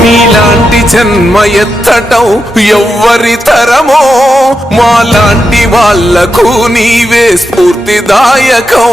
మీలాంటి జన్మ ఎత్తటం ఎవ్వరి తరమో? మాలాంటి వాళ్ళకు నీవే స్ఫూర్తిదాయకం.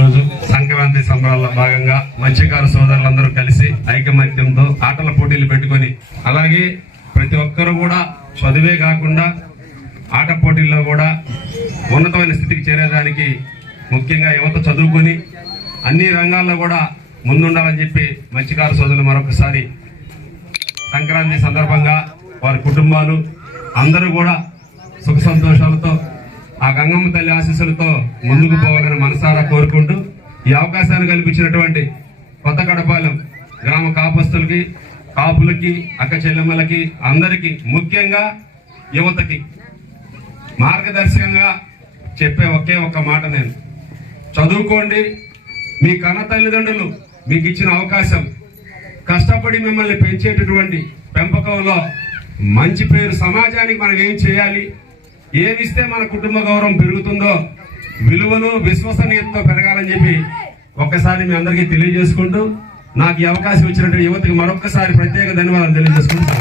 ఈరోజు సంక్రాంతి సంబరాల్లో భాగంగా మత్స్యకార సోదరులందరూ కలిసి ఐకమత్యంతో ఆటల పోటీలు పెట్టుకొని అలాగే ప్రతి ఒక్కరూ కూడా చదువే కాకుండా ఆట పోటీల్లో కూడా ఉన్నతమైన స్థితికి చేరేదానికి ముఖ్యంగా యువత చదువుకొని అన్ని రంగాల్లో కూడా ముందుండాలని చెప్పి మత్స్యకార సోదరులు మరొకసారి సంక్రాంతి సందర్భంగా వారి కుటుంబాలు అందరూ కూడా సుఖ సంతోషాలతో ఆ గంగమ్మ తల్లి ఆశీస్సులతో ముందుకు పోవాలని మనసారా కోరుకుంటూ ఈ అవకాశాన్ని కల్పించినటువంటి కొత్త కడపాలెం గ్రామ కాపస్తులకి కాపులకి అక్క చెల్లెమ్మలకి అందరికీ ముఖ్యంగా యువతకి మార్గదర్శకంగా చెప్పే ఒకే ఒక్క మాట నేను. చదువుకోండి. మీ కన్న తల్లిదండ్రులు మీకు ఇచ్చిన అవకాశం. కష్టపడి మిమ్మల్ని పెంచేటటువంటి పెంపకంలో మంచి పేరు సమాజానికి మనం ఏం చేయాలి? ఏమిస్తే మన కుటుంబ గౌరవం పెరుగుతుందో విలువలు విశ్వసనీయతతో పెరగాలని చెప్పి ఒక్కసారి మీ అందరికీ తెలియజేసుకుంటూ నాకు ఈ అవకాశం ఇచ్చినటువంటి యువతకి మరొక్కసారి ప్రత్యేక ధన్యవాదాలు తెలియజేసుకుంటూ